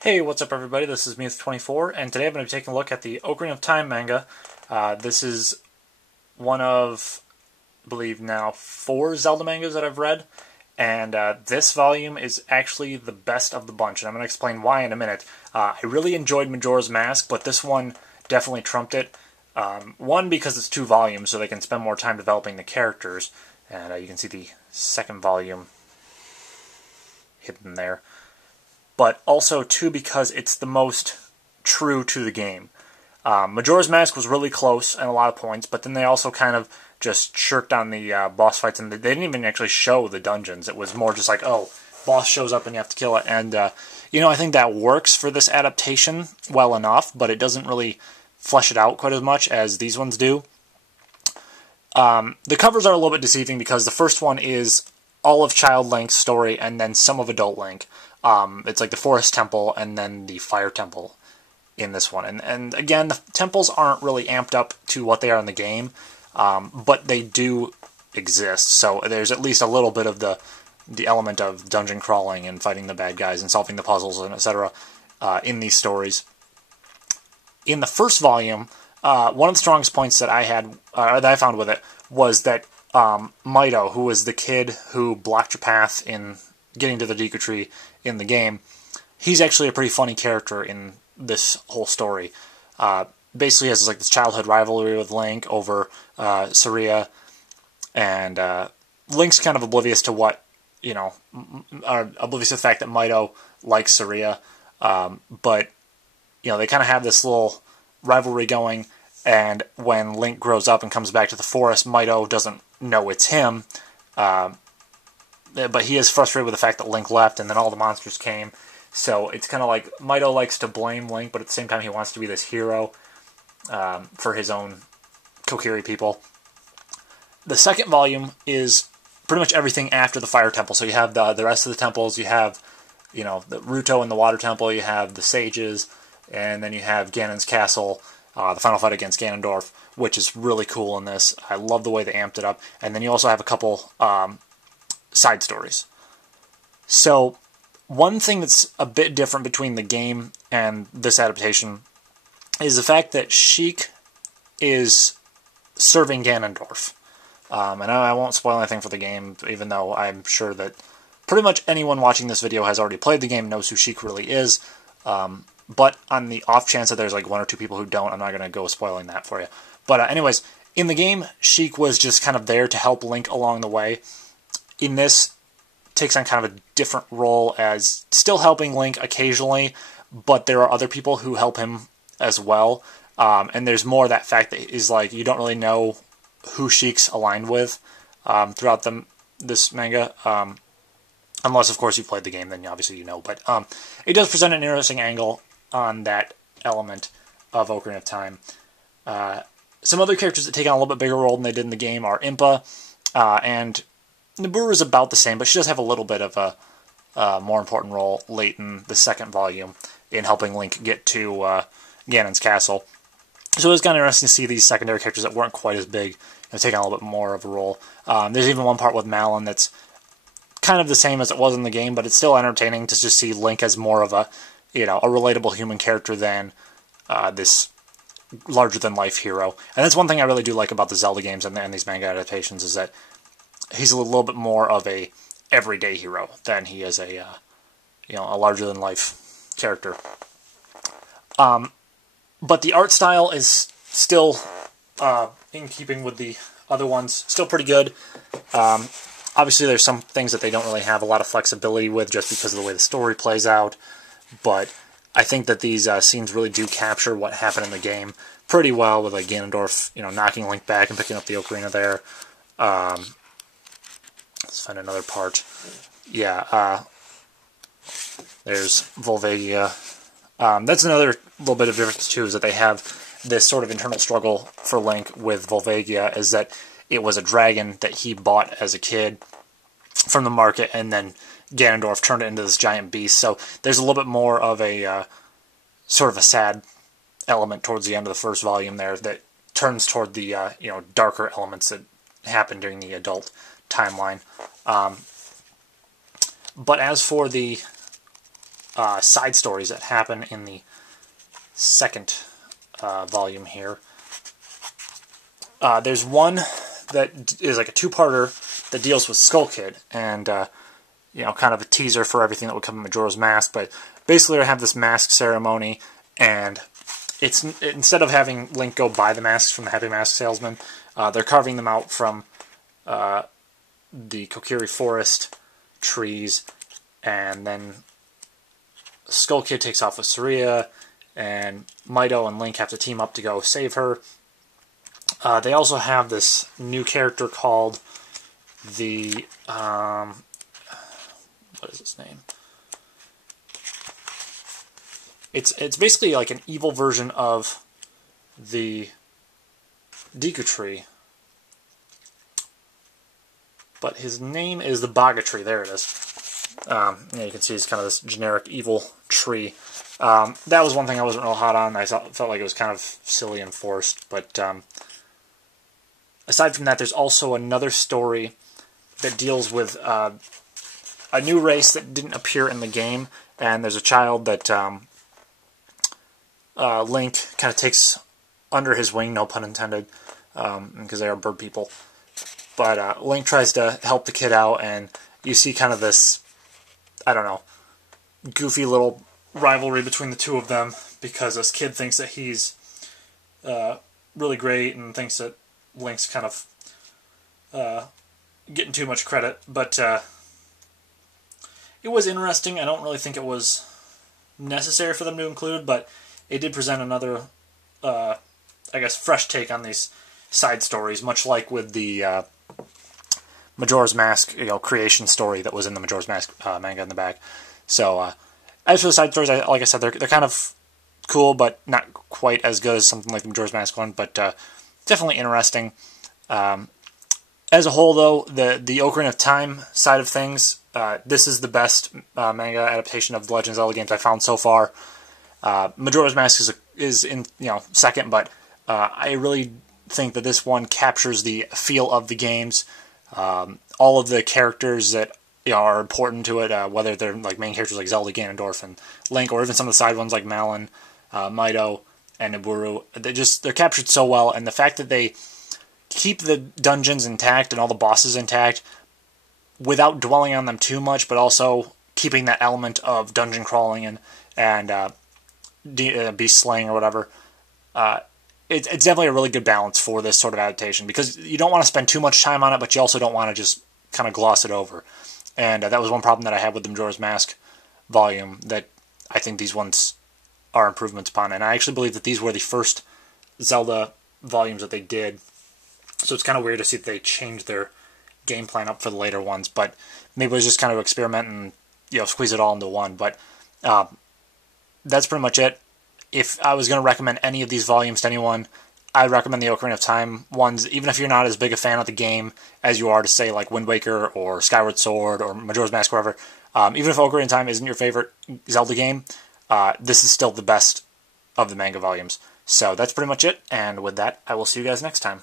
Hey, what's up everybody? This is Muth24, and today I'm going to be taking a look at the Ocarina of Time manga. This is one of, I believe now, 4 Zelda mangas that I've read, and this volume is actually the best of the bunch, and I'm going to explain why in a minute. I really enjoyed Majora's Mask, but this one definitely trumped it. One, because it's 2 volumes, so they can spend more time developing the characters, and you can see the second volume hidden there. But also, too, because it's the most true to the game. Majora's Mask was really close at a lot of points, but then they also kind of just shirked on the boss fights, and they didn't even actually show the dungeons. It was more just like, oh, boss shows up and you have to kill it. And, I think that works for this adaptation well enough, but it doesn't really flesh it out quite as much as these ones do. The covers are a little bit deceiving because the first one is all of Child Link's story and then some of Adult Link. It's like the Forest Temple and then the Fire Temple in this one. And again, the temples aren't really amped up to what they are in the game, but they do exist. So there's at least a little bit of the element of dungeon crawling and fighting the bad guys and solving the puzzles and etc. In these stories. In the first volume, one of the strongest points that I found with it was that Mido, who was the kid who blocked your path in getting to the Deku Tree in the game, he's actually a pretty funny character in this whole story. Basically has like this childhood rivalry with Link over Saria, and Link's kind of oblivious to what, oblivious to the fact that Mido likes Saria, but, they kind of have this little rivalry going, and when Link grows up and comes back to the forest, Mido doesn't know it's him, but he is frustrated with the fact that Link left and then all the monsters came. So it's kind of like Mido likes to blame Link, but at the same time he wants to be this hero for his own Kokiri people. The second volume is pretty much everything after the Fire Temple. So you have the rest of the temples. You have, the Ruto and the Water Temple. You have the Sages, and then you have Ganon's Castle, the final fight against Ganondorf, which is really cool in this. I love the way they amped it up. And then you also have a couple side stories. So one thing that's a bit different between the game and this adaptation is the fact that Sheik is serving Ganondorf. And I won't spoil anything for the game, even though I'm sure that pretty much anyone watching this video has already played the game and knows who Sheik really is. But on the off chance that there's like 1 or 2 people who don't, I'm not going to go spoiling that for you. But anyways, in the game, Sheik was just kind of there to help Link along the way. In this, takes on kind of a different role as still helping Link occasionally, but there are other people who help him as well. And there's more that fact that is like you don't really know who Sheik's aligned with throughout this manga. Unless, of course, you've played the game, then obviously you know. But it does present an interesting angle on that element of Ocarina of Time. Some other characters that take on a little bit bigger role than they did in the game are Impa, and Nabooru is about the same, but she does have a little bit of a more important role late in the second volume in helping Link get to Ganon's castle. So it was kind of interesting to see these secondary characters that weren't quite as big take on a little bit more of a role. There's even one part with Malon that's kind of the same as it was in the game, but it's still entertaining to just see Link as more of a relatable human character than this larger-than-life hero. And that's one thing I really do like about the Zelda games and these manga adaptations is that he's a little bit more of a everyday hero than he is a larger-than-life character. But the art style is still in keeping with the other ones, still pretty good. Obviously, there's some things that they don't really have a lot of flexibility with just because of the way the story plays out, but I think that these scenes really do capture what happened in the game pretty well, with like Ganondorf, knocking Link back and picking up the ocarina there. Let's find another part. Yeah, there's Volvagia. That's another little bit of difference too, is that they have this sort of internal struggle for Link with Volvagia, is that it was a dragon that he bought as a kid from the market, and then Ganondorf turned it into this giant beast. So there's a little bit more of a sort of a sad element towards the end of the first volume there that turns toward the darker elements that happen during the adult timeline. But as for the side stories that happen in the second volume here. There's one that is like a two-parter that deals with Skull Kid, and you know, kind of a teaser for everything that would come in Majora's Mask. But basically, I have this mask ceremony, and it's instead of having Link go buy the masks from the Happy Mask salesman, they're carving them out from the Kokiri Forest trees, and then Skull Kid takes off with Saria, and Mido and Link have to team up to go save her. They also have this new character called the what is his name? It's basically like an evil version of the Deku Tree, but his name is the Baga Tree. There it is. Yeah, you can see it's kind of this generic evil tree. That was one thing I wasn't real hot on. I felt like it was kind of silly and forced, but aside from that, there's also another story that deals with a new race that didn't appear in the game, and there's a child that Link kind of takes under his wing, no pun intended, because they are bird people. But Link tries to help the kid out, and you see kind of this, I don't know, goofy little rivalry between the two of them, because this kid thinks that he's really great and thinks that Link's kind of getting too much credit. But it was interesting. I don't really think it was necessary for them to include, but it did present another, I guess, fresh take on these side stories, much like with the Majora's Mask, you know, creation story that was in the Majora's Mask manga in the back. So, as for the side stories, like I said, they're kind of cool, but not quite as good as something like the Majora's Mask one, but definitely interesting. As a whole, though, the Ocarina of Time side of things, this is the best manga adaptation of the Legend of Zelda games I found so far. Majora's Mask is in, you know, second, but I really think that this one captures the feel of the games. All of the characters that, you know, are important to it, whether they're like main characters like Zelda, Ganondorf, and Link, or even some of the side ones like Malon, Mido, and Iburu, they're captured so well, and the fact that they keep the dungeons intact and all the bosses intact without dwelling on them too much, but also keeping that element of dungeon crawling and beast slaying or whatever. It's definitely a really good balance for this sort of adaptation, because you don't want to spend too much time on it, but you also don't want to just kind of gloss it over. And that was one problem that I had with the Majora's Mask volume that I think these ones are improvements upon. And I actually believe that these were the first Zelda volumes that they did. So it's kind of weird to see that they changed their game plan up for the later ones. But maybe it was just kind of experiment and, you know, squeeze it all into one. But that's pretty much it. If I was going to recommend any of these volumes to anyone, I'd recommend the Ocarina of Time ones, even if you're not as big a fan of the game as you are to, say, like Wind Waker or Skyward Sword or Majora's Mask, whatever. Even if Ocarina of Time isn't your favorite Zelda game, this is still the best of the manga volumes. So that's pretty much it, and with that, I will see you guys next time.